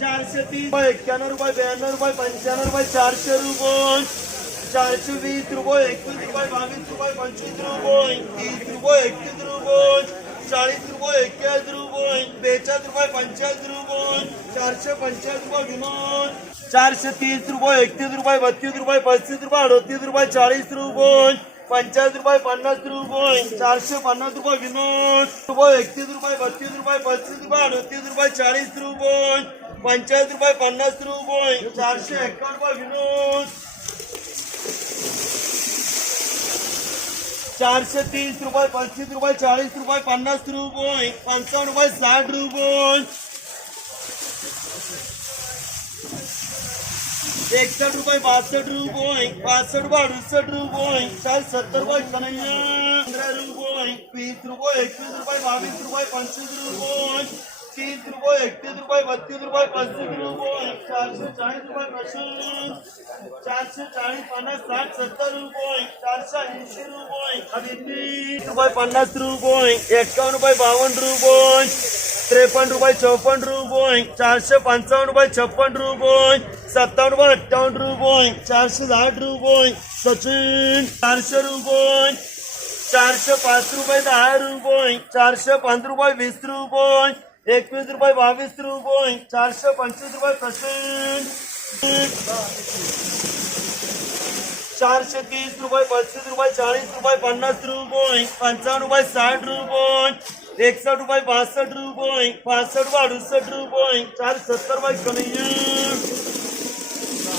चारशे तीस रुपये एक्क्याण्णव रुपये, ब्याण्णव रुपये, पंच्याण्णव रुपये, चारशे रुपये. चारशे वीस रुपये एकवीस रुपये, बावीस रुपये, पंचवीस रुपये, तीस रुपये, एकतीस रुपये, चाळीस रुपये रुपये, बेचाळीस रुपये रुपये, चारशे रुपये विनोद चारशे तीस रुपये, एकतीस रुपये, बत्तीस रुपये, पस्तीस रुपये, अडतीस रुपये, चाळीस रुपये, पंचाळीस रुपये, पन्नास रुपये, चारशे पन्नास रुपये विनोद रुपये एकतीस रुपये, बत्तीस रुपये, पस्तीस रुपये, अडतीस रुपये, चाळीस रुपये. पंचाळीस रुपये पन्नास रुपये चारशे रुपये विनोद. चारशे तीस रुपये पस्तीस रुपये, चाळीस रुपये, पन्नास रुपये पंचावन्न रुपये, साठ रुपये एकसठ रुपये, बासष्ट रुपये पासष्ट रुपये, अडुसष्ट रुपये चार सत्तर रुपये पंधरा रुपये वीस रुपये, एकवीस रुपये, बावीस रुपये, पंचवीस रुपये तीस रुपये एकतीस रुपये, बत्तीस चारशे चाळीस रुपये साठ, सत्तर छप्पन रुपये, सत्तावन्न रुपये, अठ्ठावन्न रुपये, चारशे साठ रुपये, सचिन, चारशे रुपये, चारशे पाच रुपये, दहा रुपये, चारशे पंधरा रुपये, वीस रुपये एकवीस रुपये, बावीस रुपये, चारशे पंचवीस रुपये चारशे तीस रुपये, पस्तीस रुपये रुपये, पन्नास रुपये रुपये, साठ रुपये, एकसष्ट रुपये रुपये रुपये रुपये, चार सत्तर रुपये कन्हैया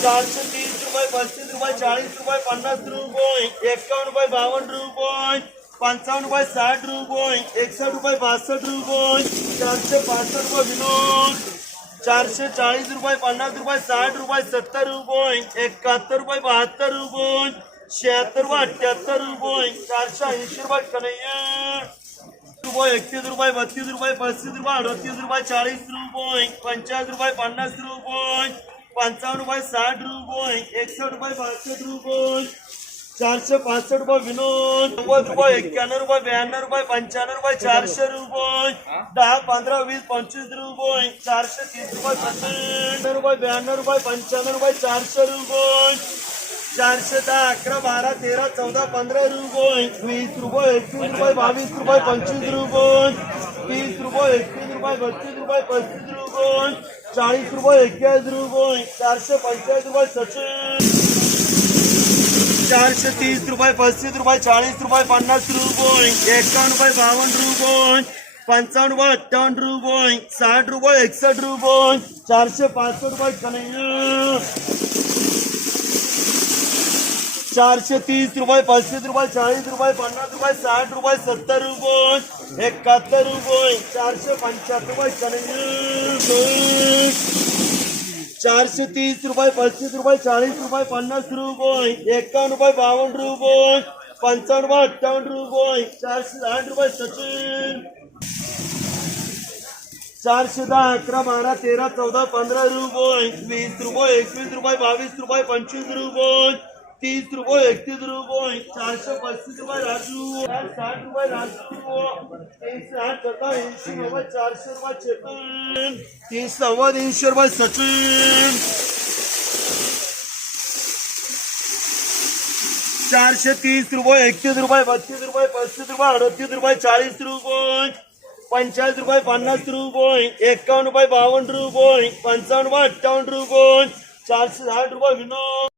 चारशे तीस रुपये, पस्तीस रुपये, चाळीस रुपये, पन्नास रुपये, एकावन्न रुपये, बावन्न रुपये पंचावन्न रुपये साठ रुपये एकसष्ट रुपये बासष्ट रुपये, चारशे पासष्ट रुपये विनोद, चारशे चाळीस रुपये, पन्नास रुपये साठ रुपये, सत्तर रुपये, एकाहत्तर रुपये, बहात्तर रुपये, शहात्तर रुपये, अठ्ठ्याहत्तर रुपये, चारशे ऐंशी रुपये, कन्हैया रुपये, एकतीस रुपये, बत्तीस रुपये, पस्तीस रुपये, अडतीस रुपये, चाळीस रुपये पंचाळीस रुपये, पन्नास रुपये, पंचावन्न रुपये, साठ रुपये एकसष्ट रुपये, बासष्ट रुपये चारशे पासष्ट रुपये विनोद. नव्वद रुपये एक्क्याण्णव रुपये ब्याण्णव रुपये पंच्याण्णव रुपये चारशे रुपये. दहा पंधरा वीस पंचवीस रुपये. चारशे तीस रुपये पन्नास रुपये ब्याण्णव रुपये पंच्याण्णव रुपये चारशे रुपये. चारशे दहा अकरा बारा तेरा चौदा पंधरा रुपये. वीस रुपये एकवीस रुपये बावीस रुपये पंचवीस रुपये. तीस रुपये एकवीस रुपये बत्तीस रुपये पस्तीस रुपये. चाळीस रुपये एक्केचाळीस रुपये. चारशे पंचेचाळीस रुपये सचिन चारशे तीस रुपये, पस्तीस रुपये, चाळीस रुपये, पन्नास रुपये, एकावन्न रुपये, बावन्न रुपये, पंचावन्न रुपये, अठ्ठावन्न रुपये, साठ रुपये, एकसष्ट रुपये, चारशे पासष्ट रुपये, कन्हैया. चारशे तीस रुपये, पस्तीस रुपये, चाळीस रुपये, पन्नास रुपये, साठ रुपये, सत्तर रुपये, एकाहत्तर रुपये, चारशे पंच्याहत्तर रुपये, कन्हैया. चारशे तीस रुपये, पस्तीस रुपये चालीस रुपये पन्ना रुपये एक रुपये बावन रुपये, पंचावन्न रुपये, अठ्ठावन्न रुपये, चारशे साठ रुपये, सचिन. चारशे दहा, अकरा, बारा, तेरा, चौदा, पंधरा रुपये, वीस रुपये, एकवीस रुपये, बावीस रुपये, पंचवीस रुपये. तीस रुपये एकतीस रुपये, चार सौ पच्चीस रुपये राजू। साठ रुपये राजू। तीनशे आठ सत्ता ऐंशी रुपये चारशे रुपये चेतन तीस सव्वा तीनशे रुपये सचिन। चारशे तीस रुपये एकतीस रुपये, बत्तीस रुपये पस्तीस रुपये, अडतीस रुपये चाळीस रुपये। पंचाळीस रुपये, पन्नास रुपये एकावन्न रुपये बावन्न रुपये पंचावन्न रुपये अठ्ठावन्न रुपये। चारशे साठ रुपये विनोद।